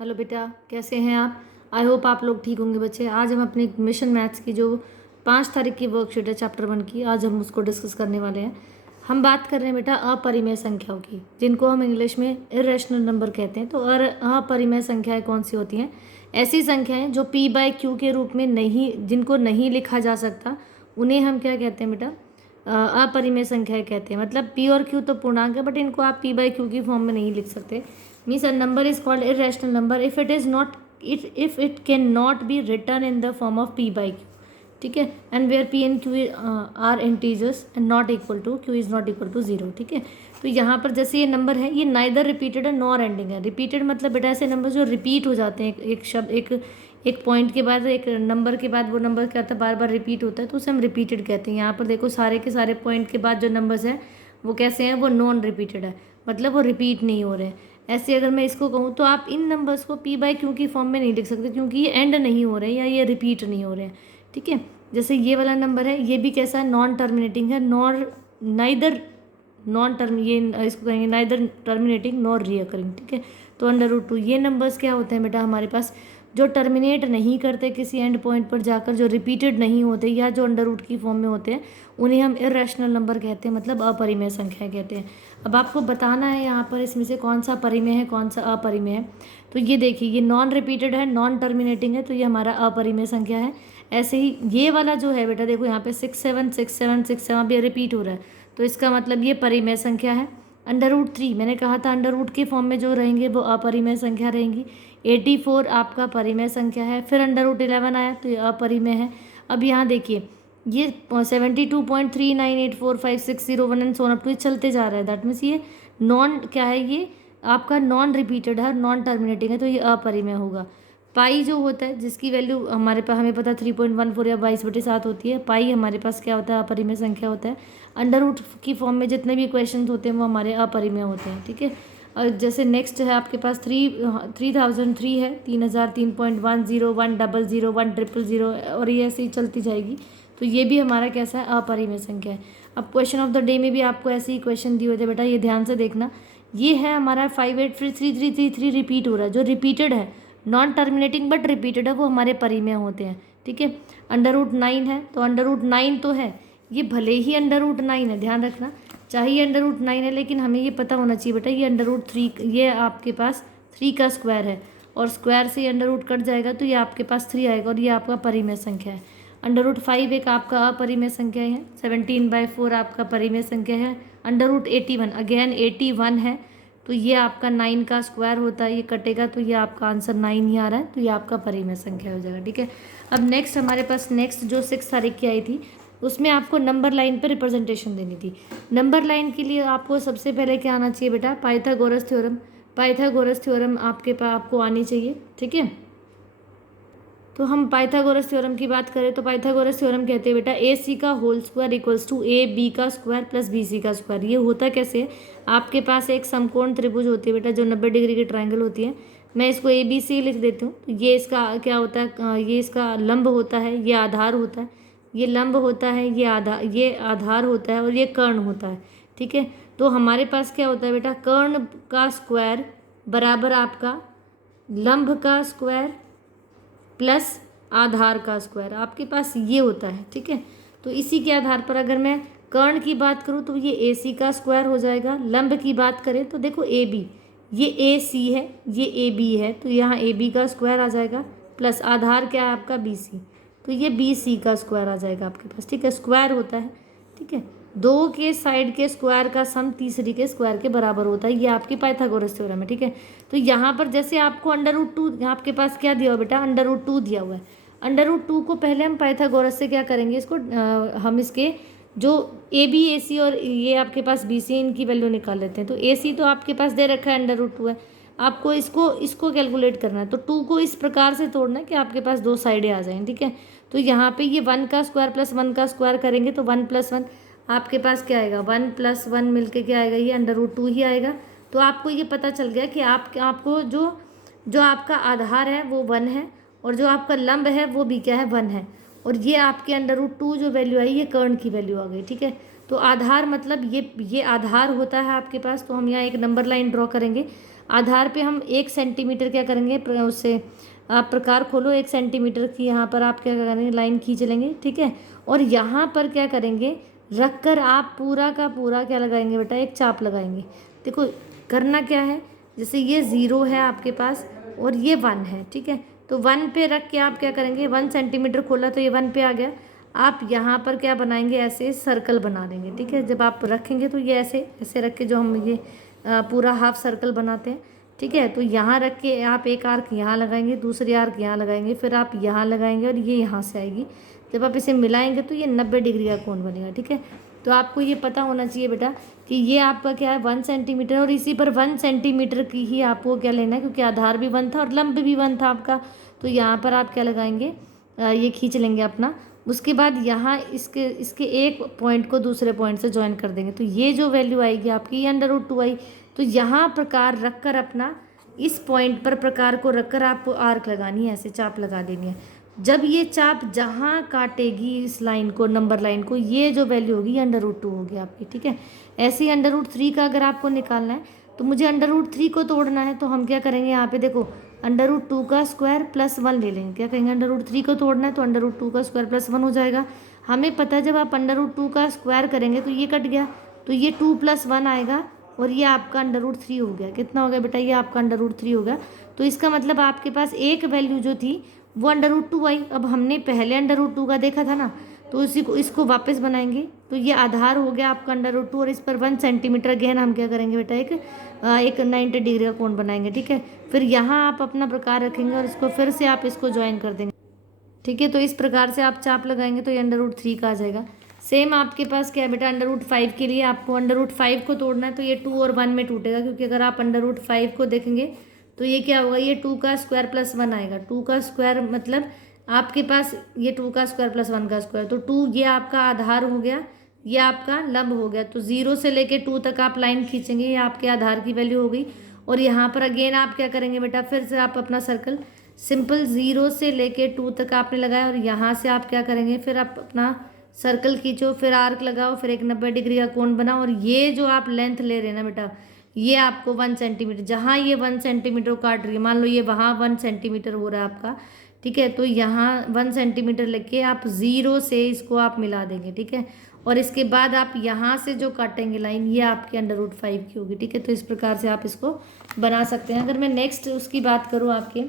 Hello बेटा, कैसे हैं आप। आई होप आप लोग ठीक होंगे बच्चे। आज हम अपनी मिशन मैथ्स की जो 5 तारीख की वर्कशीट है चैप्टर 1 की, आज हम उसको डिस्कस करने वाले हैं। हम बात कर रहे हैं बेटा अपरिमेय संख्याओं की, जिनको हम इंग्लिश में इरेशनल नंबर कहते हैं। तो अपरिमेय संख्याएं कौन सी होती हैं? ऐसी संख्याएं जो p/q के रूप में नहीं, जिनको नहीं लिखा जा सकता, उन्हें हम क्या कहते हैं बेटा? अपरिमेय संख्याएं कहते हैं। मतलब p और q तो पूर्णांक है, बट इनको आप p/q की फॉर्म में नहीं लिख सकते। Means a number is called irrational number if it is not if it can not be written in the form of p/q। ठीक है, and where p and q are integers and not equal to, q is not equal to 0। ठीक है, तो यहाँ पर जैसे ये number है, ये नाइदर रिपीटेड है नॉर एंडिंग है। रिपीटेड मतलब बेटा ऐसे नंबर जो रिपीट हो जाते हैं, एक शब्द एक पॉइंट के बाद, एक नंबर के बाद वो नंबर क्या होता है, बार बार रिपीट होता है, तो उसे हम रिपीटेड कहते हैं। यहाँ पर देखो सारे के सारे पॉइंट के बाद जो नंबर्स हैं वो कैसे हैं, वो नॉन रिपीटेड है, मतलब वो रिपीट नहीं हो रहे हैं। ऐसे अगर मैं इसको कहूँ तो आप इन नंबर्स को p/q की फॉर्म में नहीं लिख सकते, क्योंकि ये एंड नहीं हो रहे हैं या ये रिपीट नहीं हो रहे हैं। ठीक है, जैसे ये वाला नंबर है, ये भी कैसा है, नॉन टर्मिनेटिंग है, नाइदर नॉन टर्म, ये इसको कहेंगे नाइदर टर्मिनेटिंग नॉर रीअकरिंग। ठीक है, तो √2 ये नंबर्स क्या होते हैं बेटा हमारे पास, जो टर्मिनेट नहीं करते किसी एंड पॉइंट पर जाकर, जो रिपीटेड नहीं होते या जो √2 की फॉर्म में होते हैं, उन्हें हम इरेशनल नंबर कहते हैं, मतलब अपरिमेय संख्याएं कहते हैं। अब आपको बताना है यहाँ पर इसमें से कौन सा परिमेय है, कौन सा अपरिमेय है। तो ये देखिए, ये नॉन रिपीटेड है, नॉन टर्मिनेटिंग है, तो ये हमारा अपरिमेय संख्या है। ऐसे ही ये वाला जो है बेटा, देखो यहाँ पे 6 7 6 7 6 7 भी रिपीट हो रहा है, तो इसका मतलब ये परिमेय संख्या है। √3 मैंने कहा था √रूट के फॉर्म में जो रहेंगे वो अपरिमेय संख्या रहेंगी। 84 आपका परिमेय संख्या है। फिर √11 आया तो ये अपरिमेय है। अब यहाँ देखिए, ये 72.39845601 एंड सोन अप टू चलते जा रहा है। दैट मीन्स ये नॉन क्या है, ये आपका नॉन रिपीटेड है, नॉन टर्मिनेटिंग है, तो ये अपरिमेय होगा। पाई जो होता है, जिसकी वैल्यू हमारे पास, हमें पता 3.14 या 22/7 होती है, पाई हमारे पास क्या होता है, अपरिमेय संख्या होता है। √रूट की फॉर्म में जितने भी क्वेश्चन होते हैं वो हमारे अपरिमेय होते हैं। ठीक है, और जैसे नेक्स्ट है आपके पास 3003 है, 3000, 3.10, 100, 100, और ये ऐसे ही चलती जाएगी, तो ये भी हमारा कैसा है, अपरिमेय संख्या है। अब क्वेश्चन ऑफ द डे में भी आपको ऐसे ही क्वेश्चन दिए हुए थे बेटा, ये ध्यान से देखना। ये है हमारा 583333 रिपीट हो रहा है, जो रिपीटेड है, नॉन टर्मिनेटिंग बट रिपीटेड है, वो हमारे परिमेय होते हैं। ठीक है, √9 है, तो √9 तो है, ये भले ही √9 है, ध्यान रखना, चाहे ये √9 है, लेकिन हमें ये पता होना चाहिए बेटा, ये √3, ये आपके पास 3 का स्क्वायर है, और स्क्वायर से ये √ कट जाएगा, तो ये आपके पास 3 आएगा, और ये आपका परिमेय संख्या है। √5 एक आपका अपरिमेय संख्या है। 17/4 आपका परिमेय संख्या है। √81 अगेन 81 है, तो ये आपका 9 का स्क्वायर होता है, ये कटेगा, तो ये आपका आंसर 9 ही आ रहा है, तो ये आपका परिमेय संख्या हो जाएगा। ठीक है, अब नेक्स्ट हमारे पास नेक्स्ट जो 6 तारीख की आई थी, उसमें आपको नंबर लाइन पर रिप्रेजेंटेशन देनी थी। नंबर लाइन के लिए आपको सबसे पहले क्या आना चाहिए बेटा, पाइथागोरस थ्योरम। पाइथागोरस थ्योरम आपको आनी चाहिए। ठीक है, तो हम पाइथागोरस थ्योरम की बात करें तो पाइथागोरस थ्योरम कहते हैं बेटा, AC का whole square equals to AB का स्क्वायर प्लस BC का स्क्वायर। ये होता कैसे है, आपके पास एक समकोण त्रिभुज होती है बेटा, जो 90 डिग्री की ट्रायंगल होती है। मैं इसको ABC लिख देती हूँ, तो ये इसका क्या होता है, ये इसका लंब होता है, ये आधार होता है, ये लंब होता है, ये आधार होता है, और ये कर्ण होता है। ठीक है, तो हमारे पास क्या होता है बेटा, कर्ण का स्क्वायर बराबर आपका लंब का स्क्वायर प्लस आधार का स्क्वायर, आपके पास ये होता है। ठीक है, तो इसी के आधार पर अगर मैं कर्ण की बात करूँ तो ये AC का स्क्वायर हो जाएगा। लंब की बात करें तो देखो AB, ये AC है, ये AB है, तो यहाँ AB का स्क्वायर आ जाएगा, प्लस आधार क्या है आपका BC, तो ये BC का स्क्वायर आ जाएगा आपके पास। ठीक है, स्क्वायर होता है। ठीक है, 2 के साइड के स्क्वायर का सम तीसरी के स्क्वायर के बराबर होता है, ये आपकी पाइथागोरस थ्योरम है। ठीक है, तो यहाँ पर जैसे आपको √2, आपके पास क्या दिया हुआ बेटा, √2 दिया हुआ है। √2 को पहले हम पाइथागोरस से क्या करेंगे, इसको हम इसके जो AB AC और ये आपके पास BC, इनकी वैल्यू निकाल लेते हैं। तो AC तो आपके पास दे रखा है √2 है, आपको इसको कैलकुलेट करना है, तो 2 को इस प्रकार से तोड़ना है कि आपके पास 2 साइडें आ जाएं। ठीक है, तो यहाँ पे ये 1 का स्क्वायर प्लस 1 का स्क्वायर करेंगे, तो 1 + 1 आपके पास क्या आएगा, 1 + 1 मिलके क्या आएगा, ये √2 ही आएगा। तो आपको ये पता चल गया कि आपको जो आपका आधार है वो 1 है, और जो आपका लंब है वो भी क्या है, 1 है, और ये आपके √2 जो वैल्यू आई, ये कर्ण की वैल्यू आ गई। ठीक है, तो आधार मतलब ये आधार होता है आपके पास, तो हम यहाँ एक नंबर लाइन ड्रॉ करेंगे। आधार पे हम 1 सेंटीमीटर क्या करेंगे, उससे आप प्रकार खोलो, 1 सेंटीमीटर की यहाँ पर आप क्या करेंगे, लाइन खींच लेंगे, ठीक है। और यहाँ पर क्या करेंगे, रख कर आप पूरा का पूरा क्या लगाएंगे बेटा, एक चाप लगाएंगे। देखो करना क्या है, जैसे ये 0 है आपके पास और ये 1 है, ठीक है। तो 1 पे रख के आप क्या करेंगे, 1 सेंटीमीटर खोला तो ये 1 पे आ गया। आप यहाँ पर क्या बनाएंगे, ऐसे सर्कल बना देंगे, ठीक है। जब आप रखेंगे तो ये ऐसे ऐसे रख के जो हम ये पूरा हाफ सर्कल बनाते हैं, ठीक है। तो यहाँ रख के आप एक आर्क यहाँ लगाएंगे, दूसरी आर्क यहाँ लगाएंगे, फिर आप यहाँ लगाएंगे और ये यहाँ से आएगी। जब आप इसे मिलाएंगे तो ये 90 डिग्री का कोण बनेगा, ठीक है। तो आपको ये पता होना चाहिए बेटा कि ये आपका क्या है, 1 सेंटीमीटर, और इसी पर 1 सेंटीमीटर की ही आपको क्या लेना है, क्योंकि आधार भी 1 था और लंब भी 1 था आपका। तो यहाँ पर आप क्या लगाएंगे, ये खींच लेंगे अपना। उसके बाद यहाँ इसके एक पॉइंट को दूसरे पॉइंट से ज्वाइन कर देंगे, तो ये जो वैल्यू आएगी आपकी, ये √2 आई। तो यहाँ प्रकार रख कर अपना इस पॉइंट पर प्रकार को रखकर आपको आर्क लगानी है, ऐसे चाप लगा देनी है। जब ये चाप जहाँ काटेगी इस लाइन को, नंबर लाइन को, ये जो वैल्यू होगी ये √2 होगी आपकी, ठीक है। ऐसे ही √3 का अगर आपको निकालना है तो मुझे √3 को तोड़ना है, तो हम क्या करेंगे, यहाँ पे देखो √2 का स्क्वायर प्लस 1 ले लेंगे। क्या कहेंगे, √3 को तोड़ना है तो √2 का स्क्वायर प्लस 1 हो जाएगा। हमें पता है जब आप √2 का स्क्वायर करेंगे तो ये कट गया, तो ये 2 + 1 आएगा और ये आपका √3 हो गया। कितना हो गया बेटा, ये आपका √3 हो गया। तो इसका मतलब आपके पास एक वैल्यू जो थी वो √2 आई। अब हमने पहले √2 का देखा था ना, तो इसी को इसको वापस बनाएंगे। तो ये आधार हो गया आपका √2 और इस पर 1 सेंटीमीटर गहन हम क्या करेंगे बेटा, एक 90 डिग्री का कोण बनाएंगे, ठीक है। फिर यहाँ आप अपना प्रकार रखेंगे और इसको फिर से आप इसको ज्वाइन कर देंगे, ठीक है। तो इस प्रकार से आप चाप लगाएंगे तो ये √3 का आ जाएगा। सेम आपके पास क्या है बेटा, √5 के लिए आपको √5 को तोड़ना है, तो ये 2 और 1 में टूटेगा, क्योंकि अगर आप √5 को देखेंगे तो ये क्या होगा, ये 2 का स्क्वायर प्लस 1 आएगा। 2 का स्क्वायर मतलब आपके पास ये 2 का स्क्वायर प्लस 1 का स्क्वायर, तो 2 ये आपका आधार हो गया, ये आपका लंब हो गया। तो 0 से लेके 2 तक आप लाइन खींचेंगे, ये आपके आधार की वैल्यू हो गई। और यहाँ पर अगेन आप क्या करेंगे बेटा, फिर से आप अपना सर्कल सिंपल 0 से लेके 2 तक आपने लगाया, और यहाँ से आप क्या करेंगे, फिर आप अपना सर्कल खींचो, फिर आर्क लगाओ, फिर एक 90 डिग्री का कोण बनाओ। और ये जो आप लेंथ ले रहे हैं ना बेटा, ये आपको 1 सेंटीमीटर, जहाँ ये 1 सेंटीमीटर काट रही है, मान लो ये वहाँ 1 सेंटीमीटर हो रहा है आपका, ठीक है। तो यहाँ 1 सेंटीमीटर लेके आप 0 से इसको आप मिला देंगे, ठीक है। और इसके बाद आप यहाँ से जो काटेंगे लाइन, ये आपके √5 की होगी, ठीक है। तो इस प्रकार से आप इसको बना सकते हैं। अगर मैं नेक्स्ट उसकी बात करूँ, आपके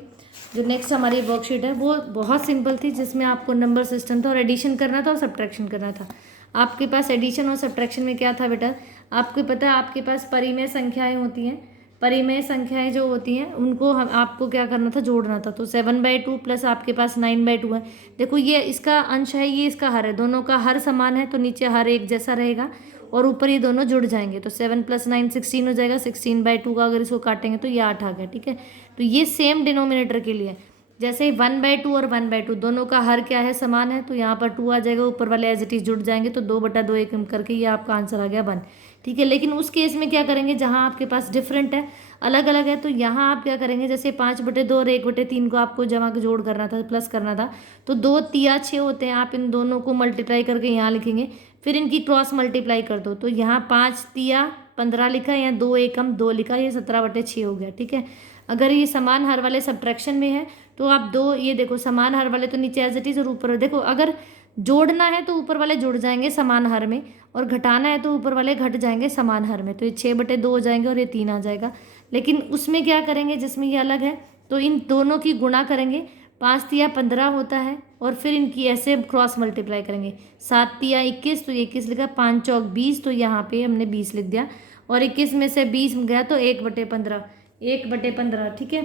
जो नेक्स्ट हमारी वर्कशीट है वो बहुत सिंपल थी, जिसमें आपको नंबर सिस्टम था और एडिशन करना था और सब्ट्रैक्शन करना था। आपके पास एडिशन और सब्ट्रैक्शन में क्या था बेटा, आपको पता है आपके पास परिमेय संख्याएं होती हैं। परिमेय संख्याएं जो होती हैं उनको हम आपको क्या करना था, जोड़ना था। तो 7/2 प्लस आपके पास 9/2 है। देखो ये इसका अंश है, ये इसका हर है, दोनों का हर समान है, तो नीचे हर एक जैसा रहेगा और ऊपर ये दोनों जुड़ जाएंगे। तो 7 + 9 16 हो जाएगा। 16/2 का अगर इसको काटेंगे तो ये 8 आ गया, ठीक है। तो ये सेम डिनोमिनेटर के लिए, जैसे 1/2 और 1/2 दोनों का हर क्या है, समान है, तो यहाँ पर 2 आ जाएगा, ऊपर वाले एज इट इज जुड़ जाएंगे, तो 2/2 एक करके ये आपका आंसर आ गया 1, ठीक है। लेकिन उस केस में क्या करेंगे, जहाँ आपके पास डिफरेंट है, अलग अलग है, तो यहाँ आप क्या करेंगे, जैसे 5/2 और 1/3 को आपको जमा जोड़ करना था, प्लस करना था, तो 2 तिया 6 होते हैं, आप इन दोनों को मल्टीप्लाई करके यहाँ लिखेंगे, फिर इनकी क्रॉस मल्टीप्लाई कर दो, तो यहाँ 5 तिया 15 लिखा, यहाँ 2 एकम 2 लिखा, ये 17/6 हो गया, ठीक है। अगर ये समान हर वाले सब्ट्रैक्शन में है तो आप दो, ये देखो समान हर वाले तो नीचे एज इट इज और ऊपर देखो, अगर जोड़ना है तो ऊपर वाले जुड़ जाएंगे समान हर में, और घटाना है तो ऊपर वाले घट जाएंगे समान हर में। तो ये 6/2 हो जाएंगे और ये 3 आ जाएगा। लेकिन उसमें क्या करेंगे, जिसमें ये अलग है, तो इन दोनों की गुणा करेंगे। 5 तिया 15 होता है, और फिर इनकी ऐसे क्रॉस मल्टीप्लाई करेंगे। 7 तिया 21, तो 21 लिखा, 5 चौक 20, तो यहाँ पे हमने 20 लिख दिया, और 21 में से 20 गया तो 1/15, 1/15, ठीक है।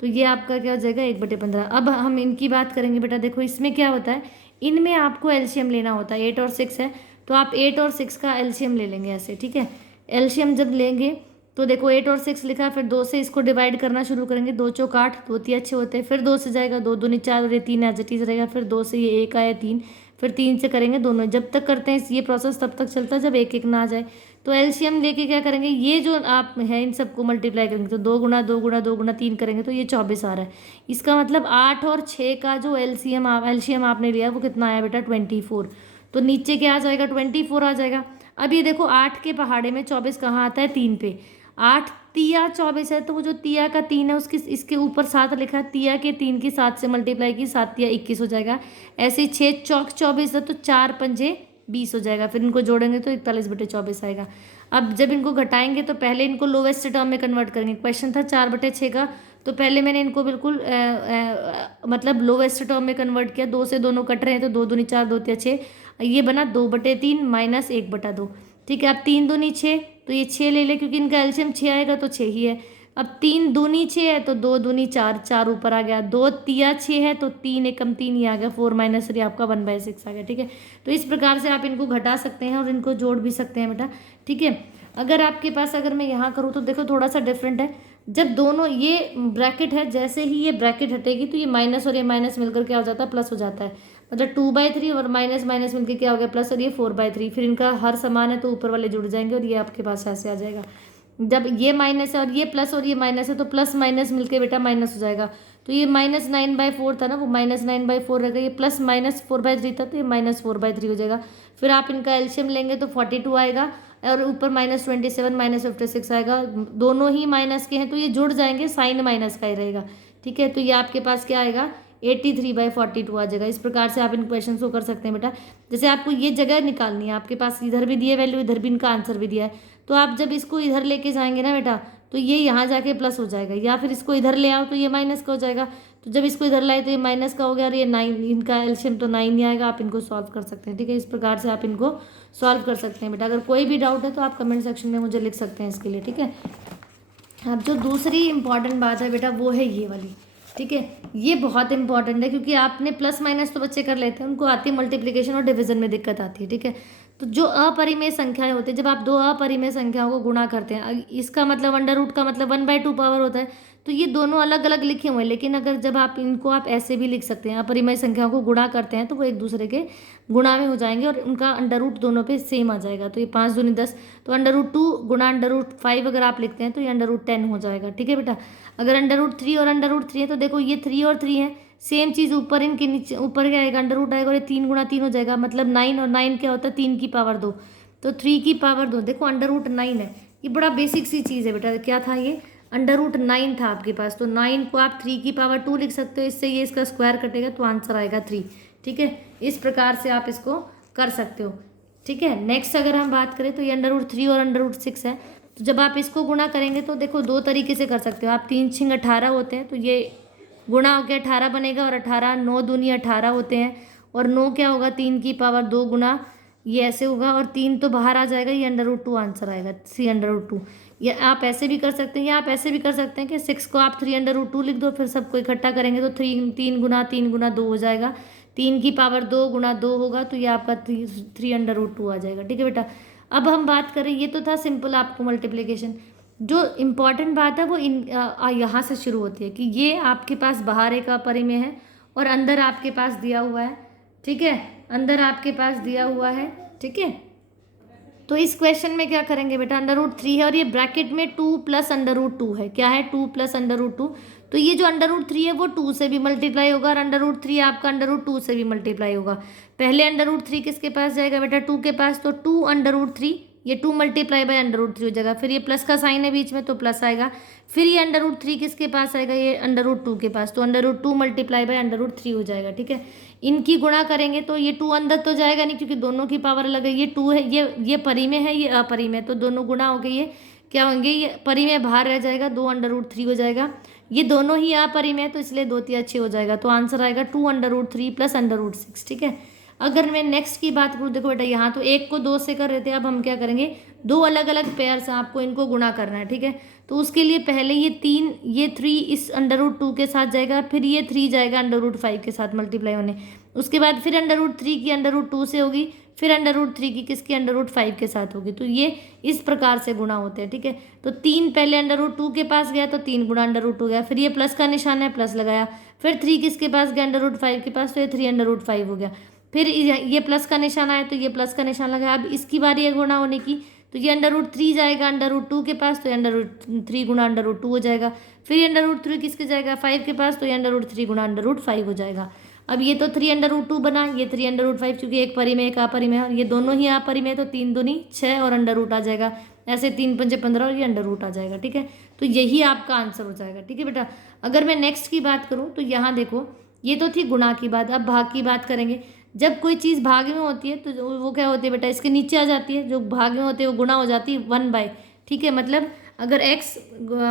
तो ये आपका क्या हो जाएगा, 1/15। अब हम इनकी बात करेंगे बेटा, देखो इसमें क्या होता है, इनमें आपको एलसीएम लेना होता है। 8 और 6 है, तो आप 8 और 6 का एलसीएम ले लेंगे ऐसे, ठीक है। एलसीएम जब लेंगे तो देखो 8 और 6 लिखा, फिर 2 से इसको डिवाइड करना शुरू करेंगे। 2 चौक 8, 2 तिया 6 होते हैं, फिर 2 से जाएगा, 2 दूनी 4 और ये 3 एज इट इज रहेगा, फिर 2 से ये 1 आया 3, फिर 3 से करेंगे दोनों। जब तक करते हैं ये प्रोसेस तब तक चलता है जब 1 1 ना आ जाए। तो एलसीएम लेके क्या करेंगे, ये जो आप है इन सबको मल्टीप्लाई करेंगे, तो 2 गुणा 2 गुणा 2 गुणा 3 करेंगे तो ये 24 आ रहा है। इसका मतलब 8 और 6 का जो एलसीएम आपने लिया वो कितना आया बेटा, 24। तो नीचे क्या आ जाएगा, 24 आ जाएगा। अब ये देखो 8 के पहाड़े में 24 कहाँ आता है, 3 पे। 8 तिया 24 है, तो वो जो तिया का 3 है उसकी इसके ऊपर 7 लिखा है, तिया के 3 की 7 से मल्टीप्लाई की, 7 तिया 21 हो जाएगा। ऐसे ही 6 चौक 24 है, तो 4 पंजे 20 हो जाएगा। फिर इनको जोड़ेंगे तो 41/24 आएगा। अब जब इनको घटाएंगे तो पहले इनको लोवेस्ट टर्म में कन्वर्ट करेंगे। क्वेश्चन था 4/6 का, तो पहले मैंने इनको बिल्कुल मतलब लोवेस्ट टर्म में कन्वर्ट किया। 2 से दोनों कट रहे हैं, तो 2 दूनी 4, 2 तिया 6, ये बना 2/3 माइनस 1/2। ठीक है, अब 3 दूनी 6, तो ये 6 ले ले, क्योंकि इनका एलसीएम 6 आएगा तो 6 ही है। अब 3 दूनी 6 है, तो 2 दूनी 4, 4 ऊपर आ गया। 2 तिया 6 है, तो 3 एकम 3 ही आ गया। 4 - 3 आपका 1/6 आ गया। ठीक है, तो इस प्रकार से आप इनको घटा सकते हैं और इनको जोड़ भी सकते हैं बेटा। ठीक है, अगर आपके पास, अगर मैं यहाँ करूँ तो देखो थोड़ा सा डिफरेंट है। जब दोनों ये ब्रैकेट है, जैसे ही ये ब्रैकेट हटेगी तो ये माइनस और ये माइनस मिलकर क्या हो जाता है, प्लस हो जाता है। मतलब 2/3 और माइनस माइनस मिलकर क्या हो गया, प्लस, और ये 4/3। फिर इनका हर समान है तो ऊपर वाले जुड़ जाएंगे और ये आपके पास ऐसे आ जाएगा। जब ये माइनस है और ये प्लस और ये माइनस है, तो प्लस माइनस मिलके बेटा माइनस हो जाएगा। तो ये -9/4 था ना, वो -9/4 रहेगा। ये +-4/3 था, तो ये -4/3 हो जाएगा। फिर आप इनका एलसीएम लेंगे तो 42 आएगा, और ऊपर -27 -56 आएगा। दोनों ही माइनस के हैं तो ये जुड़ जाएंगे, साइन माइनस का ही रहेगा। ठीक है, तो ये आपके पास क्या आएगा, 83/42 आ जाएगा। इस प्रकार से आप इन क्वेश्चन को कर सकते हैं बेटा। जैसे आपको ये जगह निकालनी है, आपके पास इधर भी दिए वैल्यू, इधर भी इनका आंसर भी दिया है, तो आप जब इसको इधर लेके जाएंगे ना बेटा, तो ये यहाँ जाके प्लस हो जाएगा, या फिर इसको इधर ले आओ तो ये माइनस का हो जाएगा। तो जब इसको इधर लाए तो ये माइनस का हो गया, और ये 9, इनका एलसीएम तो 9 ही आएगा। आप इनको सॉल्व कर सकते हैं। ठीक है, इस प्रकार से आप इनको सॉल्व कर सकते हैं बेटा। अगर कोई भी डाउट है तो आप कमेंट सेक्शन में मुझे लिख सकते हैं इसके लिए। ठीक है, अब जो दूसरी इंपॉर्टेंट बात है बेटा वो है ये वाली। ठीक है, ये बहुत इंपॉर्टेंट है, क्योंकि आपने प्लस माइनस तो बच्चे कर लेते हैं, उनको आती है मल्टीप्लिकेशन और डिवीजन में दिक्कत आती है। ठीक है, तो जो अपरिमेय संख्याएं होती है, जब आप दो अपरिमेय संख्याओं को गुणा करते हैं, इसका मतलब अंडर रूट का मतलब 1/2 पावर होता है। तो ये दोनों अलग अलग लिखे हुए हैं, लेकिन अगर जब आप इनको आप ऐसे भी लिख सकते हैं, अपरिमेय संख्याओं को गुणा करते हैं तो वो एक दूसरे के गुणा में हो जाएंगे और उनका अंडर रूट दोनों पे सेम आ जाएगा। तो ये 5 दूनी 10, तो अंडर रूट 2 गुणा अंडर रूट 5 अगर आप लिखते हैं तो ये अंडर रूट 10 हो जाएगा। ठीक है बेटा, अगर अंडर रूट 3 और अंडर रूट 3 है, तो देखो ये 3 और 3 है, सेम चीज़ ऊपर इनके नीचे, ऊपर क्या आएगा, अंडर रूट आएगा, और ये 3 गुणा 3 हो जाएगा, मतलब 9, और 9 क्या होता है, 3 की पावर 2, तो 3 की पावर 2। देखो अंडर रूट 9 है, ये बड़ा बेसिक सी चीज़ है बेटा। क्या था ये, अंडर रूट 9 था आपके पास, तो 9 को आप 3 की पावर 2 लिख सकते हो। इससे ये इसका स्क्वायर कटेगा तो आंसर आएगा 3। ठीक है, इस प्रकार से आप इसको कर सकते हो। ठीक है, नेक्स्ट अगर हम बात करें तो ये अंडर रूट 3 और अंडर रूट 6 है। तो जब आप इसको गुणा करेंगे तो देखो दो तरीके से कर सकते हो आप। 3 6 18 होते हैं, तो ये गुणा होकर 18 बनेगा, और 18 9 दूनी 18 होते हैं, और 9 क्या होगा, 3 की पावर 2 गुना ये ऐसे होगा, और 3 तो बाहर आ जाएगा, ये अंडर रूट 2 आंसर आएगा, 3 अंडर रूट 2। ये आप ऐसे भी कर सकते हैं, या आप ऐसे भी कर सकते हैं कि 6 को आप 3 अंडर रूट 2 लिख दो, फिर सबको इकट्ठा करेंगे तो 3 गुना 2 हो जाएगा। 3 की पावर 2 गुना 2 होगा, तो ये आपका 3 अंडर रूट 2 आ जाएगा। ठीक है बेटा, अब हम बात करें, ये तो था सिंपल आपको मल्टीप्लिकेशन। जो इम्पॉर्टेंट बात है वो यहाँ से शुरू होती है कि ये आपके पास बाहर एक अपरिमेय है और अंदर आपके पास दिया हुआ है। ठीक है, अंदर आपके पास दिया हुआ है। ठीक है, तो इस क्वेश्चन में क्या करेंगे बेटा, अंडर रूट 3 है और ये ब्रैकेट में 2 + अंडर रूट 2 है। क्या है, 2 + अंडर रूट 2। तो ये जो अंडर रूट 3 है वो 2 से भी मल्टीप्लाई होगा, और अंडर रूट 3 आपका अंडर रूट 2 से भी मल्टीप्लाई होगा। पहले अंडर रूट 3 किसके पास जाएगा बेटा, 2 के पास, तो 2 अंडर रूट 3, ये 2 × अंडर रूट 3 हो जाएगा। फिर ये प्लस का साइन है बीच में तो प्लस आएगा। फिर ये अंडर रूट 3 किसके पास आएगा, ये अंडर रूट 2 के पास, तो अंडर रूट 2 × अंडर रूट 3 हो जाएगा। ठीक है, इनकी गुणा करेंगे तो ये 2 अंदर तो जाएगा नहीं, क्योंकि दोनों की पावर अलग है। ये 2 है, ये परिमेय है, ये अपरिमेय, तो दोनों गुणा हो गए, ये क्या होंगे, ये परिमेय बाहर रह जाएगा, 2 अंडर रूट 3 हो जाएगा। ये दोनों ही अपरिमेय है, तो इसलिए 2 × 6 हो जाएगा, तो आंसर आएगा 2 अंडर रूट 3 + अंडर रूट 6। ठीक है, अगर मैं नेक्स्ट की बात करूँ, देखो बेटा यहाँ तो 1 को 2 से कर रहे थे, अब हम क्या करेंगे, 2 अलग अलग पेयर्स हैं, आपको इनको गुणा करना है। ठीक है, तो उसके लिए पहले ये 3 इस अंडर रूट 2 के साथ जाएगा, फिर ये 3 जाएगा अंडर रूट 5 के साथ मल्टीप्लाई होने। उसके बाद फिर अंडर रूट 3 की अंडर रूट 2 से होगी, फिर अंडर रूट 3 की किसकी, अंडर रूट 5 के साथ होगी। तो ये इस प्रकार से गुणा होते हैं। ठीक है, तो 3 पहले अंडर रूट 2 के पास गया, तो 3 गुणा अंडर रूट 2 गया, फिर ये प्लस का निशान है, प्लस लगाया, फिर 3 किसके पास गया, अंडर रूट 5 के पास, तो ये 3 अंडर रूट 5 हो गया। फिर ये प्लस का निशान आया, तो ये प्लस का निशान लगाया। अब इसकी बारी है गुणा होने की, तो ये अंडर रूट 3 जाएगा अंडर रूट 2 के पास, तो ये अंडर रूट 3 गुणा अंडर रूट 2 हो जाएगा। फिर ये अंडर रूट 3 किसके जाएगा, 5 के पास, तो ये अंडर रूट 3 गुणा अंडर रूट 5 हो जाएगा। अब ये तो 3 अंडर रूट 2 बना, ये 3 अंडर रूट 5, क्योंकि एक परिमेय एक अपरिमेय है, और ये दोनों ही अपरिमेय, तो 3 दूनी 6 और अंडर रूट आ जाएगा। ऐसे 3×5 = 15 और ये अंडर रूट आ जाएगा। ठीक है, तो यही आपका आंसर हो जाएगा। ठीक है बेटा, अगर मैं नेक्स्ट की बात करूँ तो यहाँ देखो, ये तो थी गुणा की बात, अब भाग की बात करेंगे। जब कोई चीज़ भाग में होती है तो वो क्या होती है बेटा, इसके नीचे आ जाती है, जो भाग में होती है वो गुणा हो जाती है 1/। ठीक है, मतलब अगर x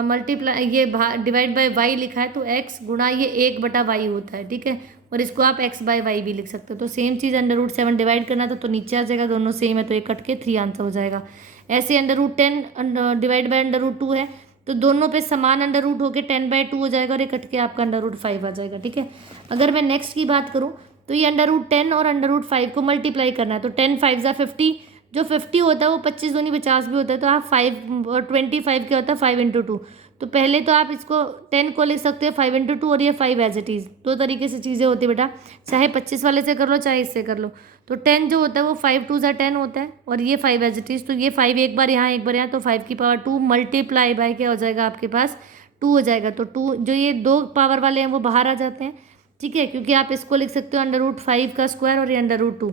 मल्टीप्लाई ये डिवाइड बाय y लिखा है तो x गुणा ये 1/y होता है। ठीक है, और इसको आप x/y भी लिख सकते हो। तो सेम चीज़ √7 डिवाइड करना था तो नीचे आ जाएगा, दोनों सेम है तो ये कट के 3 आंसर हो जाएगा। ऐसे √10 डिवाइड बाय √2 है तो दोनों पे समान अंडर रूट होकर 10/2 हो जाएगा और ये कट के आपका √5 आ जाएगा। ठीक है, अगर मैं नेक्स्ट की बात करूँ तो ये √10 और √5 को मल्टीप्लाई करना है तो 10 5 = 50, जो 50 होता है वो 25 दूनी 50 भी होता है, तो आप 5 और 25 क्या होता है 5 × 2। तो पहले तो आप इसको 10 को लिख सकते हो 5 × 2 और ये 5 एज इट इज़। दो तरीके से चीज़ें होती है बेटा, चाहे 25 वाले से कर लो चाहे इससे कर लो। तो 10 जो होता है वो 5 2 = 10 होता है और ये 5 एज इट इज़। तो ये 5 एक बार यहाँ एक बार यहाँ, तो 5 की पावर 2 मल्टीप्लाई बाय क्या हो जाएगा आपके पास 2 हो जाएगा। तो 2 जो ये 2 पावर वाले हैं वो बाहर आ जाते हैं। ठीक है, क्योंकि आप इसको लिख सकते हो √5 का स्क्वायर और ये √2।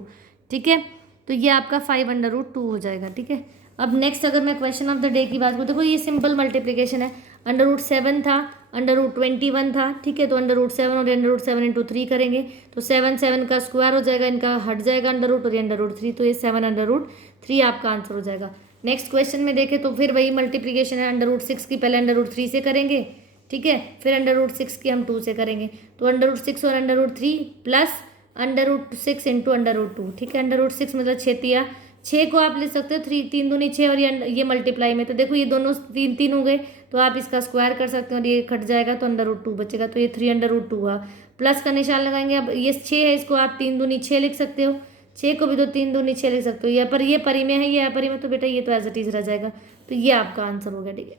ठीक है, तो ये आपका 5 √2 हो जाएगा। ठीक है, अब नेक्स्ट अगर मैं क्वेश्चन ऑफ द डे की बात करूँ, देखो ये सिंपल मल्टीप्लिकेशन है। √7 था, √21 था। ठीक है, तो √7 और √7 × 3 करेंगे तो 7 का स्क्वायर हो जाएगा, इनका हट जाएगा अंडर रूट और ये √3, तो ये 7 √3 आपका आंसर हो जाएगा। नेक्स्ट क्वेश्चन में देखें तो फिर वही मल्टीप्लिकेशन है, √6 की पहले √3 से करेंगे। ठीक है, फिर √6 की हम 2 से करेंगे तो √6 और √3 प्लस √6 × √2। ठीक है, √6 मतलब 6 6 को आप लिख सकते हो 3 दूनी 6 और ये मल्टीप्लाई में, तो देखो ये दोनों 3 हो गए तो आप इसका स्क्वायर कर सकते हो और ये कट जाएगा तो √2 बचेगा, तो ये 3 √2 हुआ। प्लस का निशान लगाएंगे, अब ये 6 है इसको आप 3 दूनी 6 लिख सकते हो, 6 को भी तो 3 दूनी 6 लिख सकते हो। ये पर ये परिमेय है, ये अपरिमेय, तो बेटा ये तो एज इट इज रह जाएगा, तो ये आपका आंसर हो गया। ठीक है,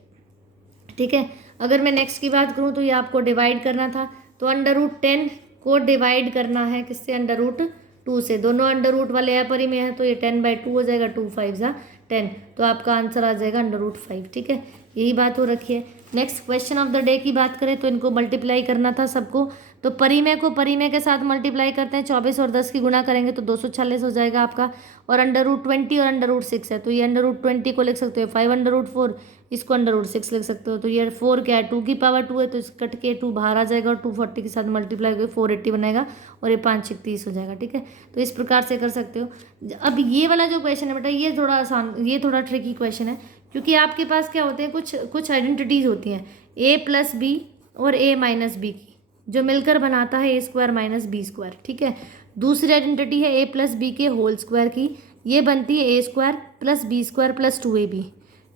ठीक है, अगर मैं नेक्स्ट की बात करूँ तो ये आपको डिवाइड करना था तो √10 को डिवाइड करना है किससे, √2 से। दोनों अंडर रूट वाले अपरिमेय है तो ये 10/2 हो जाएगा, 2 5 = 10, तो आपका आंसर आ जाएगा √5। ठीक है, यही बात हो रखी है। Next question of the day की बात करें तो इनको मल्टीप्लाई करना था सबको, तो परिमेय को परिमेय के साथ मल्टीप्लाई करते हैं, 24 और 10 की गुणा करेंगे तो 246 हो जाएगा आपका। और √20 और √6 है तो ये √20 को लिख सकते हो 5 √4, इसको √6 लिख सकते हो, तो ये 4 क्या है 2 की पावर 2 है तो इस कट के 2 बाहर आ जाएगा और 240 के साथ मल्टीप्लाई करके 480 बनेगा और ये 5 30 हो जाएगा। ठीक है, तो इस प्रकार से कर सकते हो। अब ये वाला जो क्वेश्चन है बेटा ये थोड़ा आसान, ये थोड़ा ट्रिकी क्वेश्चन है, क्योंकि आपके पास क्या होते हैं कुछ आइडेंटिटीज़ होती हैं a + b और a - b की, जो मिलकर बनाता है a² - b²। ठीक है, दूसरी आइडेंटिटी है a + b के होल स्क्वायर की, ये बनती है a² + b² + 2ab।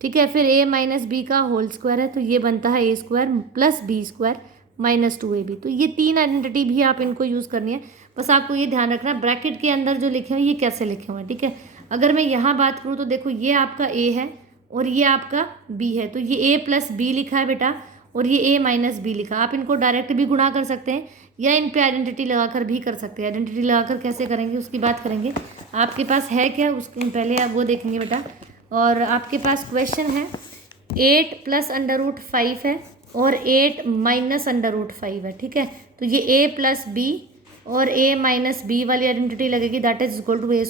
ठीक है, फिर a - b का होल स्क्वायर है तो ये बनता है a² + b² - 2ab। तो ये 3 आइडेंटिटी भी आप इनको यूज़ करनी है, बस आपको ये ध्यान रखना ब्रैकेट के अंदर जो लिखे हुए ये कैसे लिखे हुए हैं। ठीक है, अगर मैं यहाँ बात करूँ तो देखो ये आपका a है और ये आपका b है, तो ये a + b लिखा है बेटा और ये a - b लिखा। आप इनको डायरेक्ट भी गुणा कर सकते हैं या इन पे आइडेंटिटी लगाकर भी कर सकते हैं। आइडेंटिटी लगाकर कैसे करेंगे उसकी बात करेंगे, आपके पास है क्या उसके पहले आप वो देखेंगे बेटा। और आपके पास क्वेश्चन है 8 + √5 है और 8 - √5 है। ठीक है, तो ये a + b और a - b वाली आइडेंटिटी लगेगी, that is equal to a²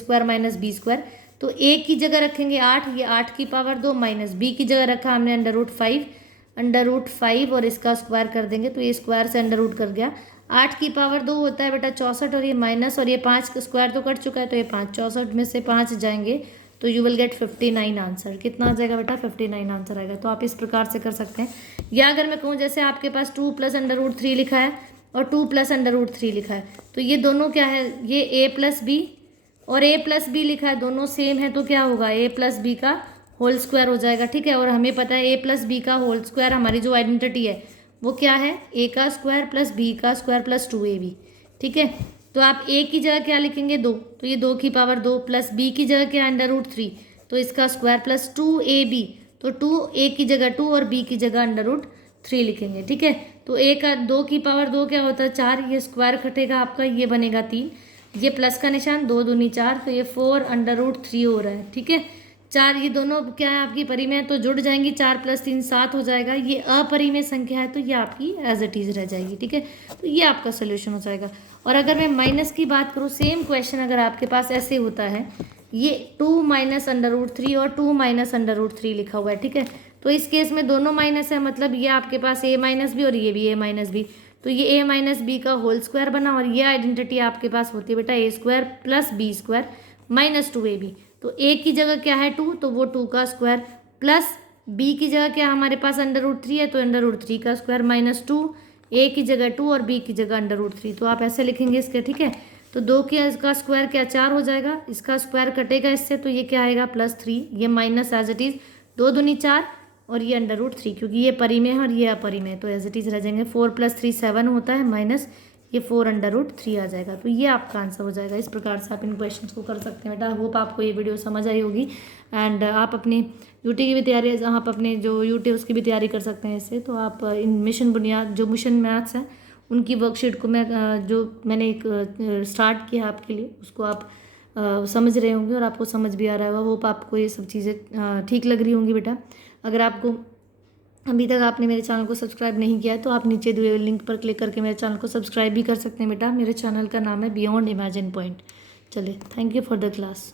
- b²। तो a की जगह रखेंगे 8, ये 8 की पावर 2 माइनस b की जगह रखा हमने √5 और इसका स्क्वायर कर देंगे तो ये स्क्वायर से अंडर रूट कर गया। 8 की पावर 2 होता है बेटा 64 और ये माइनस और ये 5 का स्क्वायर तो कट चुका है तो ये 5, 64 में से 5 जाएंगे तो यू विल गेट 59 आंसर। कितना आ जाएगा बेटा 59 आंसर आएगा। तो आप इस प्रकार से कर सकते हैं। या अगर मैं कहूँ जैसे आपके पास 2 + √3 लिखा है और 2 + √3 लिखा है तो ये दोनों क्या है, ये a + b और a + b लिखा है, दोनों सेम है तो क्या होगा a + b का होल स्क्वायर हो जाएगा। ठीक है, और हमें पता है a + b का होल स्क्वायर हमारी जो आइडेंटिटी है वो क्या है, a का स्क्वायर + b का स्क्वायर + 2ab। ठीक है, तो आप a की जगह क्या लिखेंगे 2, तो ये 2 की पावर 2 प्लस b की जगह क्या √3 तो इसका स्क्वायर प्लस 2ab, तो 2a की जगह 2 और b की जगह √3 लिखेंगे। ठीक है, तो a का 2 की पावर 2 क्या होता है 4, ये स्क्वायर कटेगा आपका, ये बनेगा 3, ये प्लस का निशान 2 दूनी 4 तो ये 4 √3 हो रहा है। ठीक है, 4 ये दोनों क्या है आपकी परिमेय तो जुड़ जाएंगी, 4 + 3 7 हो जाएगा। ये अपरिमेय संख्या है तो ये आपकी एज इट इज़ रह जाएगी। ठीक है, तो ये आपका सोल्यूशन हो जाएगा। और अगर मैं माइनस की बात करूँ, सेम क्वेश्चन अगर आपके पास ऐसे होता है ये 2 माइनस अंडर रूट 3 और 2 माइनस अंडर रूट 3 लिखा हुआ है, ठीक है। तो इस केस में दोनों माइनस है, मतलब ये आपके पास a माइनस बी और ये भी a माइनस बी, तो ये a माइनस बी का होल स्क्वायर बना, और ये आइडेंटिटी आपके पास होती है बेटा a square plus B square minus 2ab। तो a की जगह क्या है 2, तो वो 2 का स्क्वायर, प्लस b की जगह क्या हमारे पास अंडर रूट 3 है, तो अंडर रूट 3 का स्क्वायर माइनस 2, a की जगह 2 और b की जगह अंडर रूट 3, तो आप ऐसे लिखेंगे इसके, ठीक है। तो 2 के इसका स्क्वायर क्या 4 हो जाएगा, इसका स्क्वायर कटेगा इससे, तो ये क्या आएगा +3, ये माइनस एज इट इज़ 2 दूनी 4 और ये अंडर रूट 3, क्योंकि ये परिमेय है और ये अपरिमेय है, तो एज इट इज़ रह जाएंगे 4 + 3 7 होता है, माइनस ये 4 अंडर रूट 3 आ जाएगा। तो ये आपका आंसर हो जाएगा। इस प्रकार से आप इन क्वेश्चन को कर सकते हैं बेटा। होप आपको ये वीडियो समझ आई होगी, एंड आप अपनी यूटी की भी तैयारी, आप अपने जो यूटी उसकी भी तैयारी कर सकते हैं इससे। तो आप इन मिशन बुनियाद जो मिशन मैथ्स है उनकी वर्कशीट को मैं जो मैंने एक स्टार्ट किया आपके लिए, उसको आप समझ रहे होंगे और आपको समझ भी आ रहा होगा। होप आपको ये सब चीज़ें ठीक लग रही होंगी बेटा। अगर आपको अभी तक आपने मेरे चैनल को सब्सक्राइब नहीं किया है तो आप नीचे दिए हुए लिंक पर क्लिक करके मेरे चैनल को सब्सक्राइब भी कर सकते हैं बेटा। मेरे चैनल का नाम है बियॉन्ड इमेजिन पॉइंट। चलिए, thank you for the class.